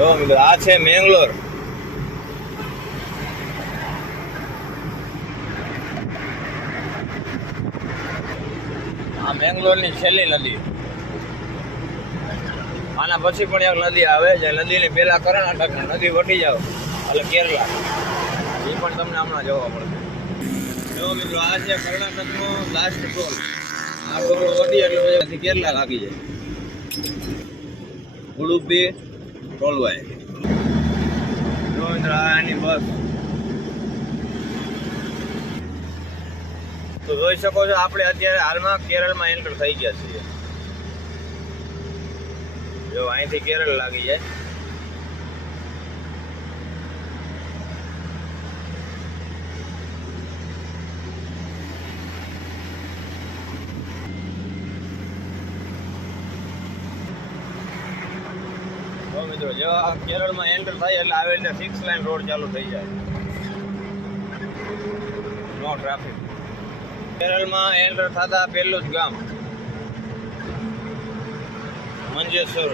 જો મિત્રો આ છે મેંગલોર. આ મેંગલોરની છેલ્લી નદી. આના પછી પણ એક નદી આવે જે નદીની પેલા કર્ણાટક નદી વટી જાવ એટલે કેરલા. એ પણ તમને હમણાં જોવા મળશે. જો મિત્રો આ છે કર્ણાટકનો લાસ્ટ ટોલ. આ ટોલ વટી એટલે પછી કેરલા લાગી જાય. ઉડુપી ટોલવાય. જો મિત્રો આ એની બસ. તો જોઈ શકો છો આપણે અત્યારે હાલમાં કેરળમાં એન્ટર થઈ ગયા છીએ. જો અહીંથી કેરળ લાગી જાય. તો મિત્રો જેવા કેરળમાં એન્ટર થાય એટલે આવી રીતે 6 લાઇન રોડ ચાલુ થઈ જાય. નો ટ્રાફિક. કેરળમાં એન્ટર થતા પહેલું જ ગામ મંજેશ્વર.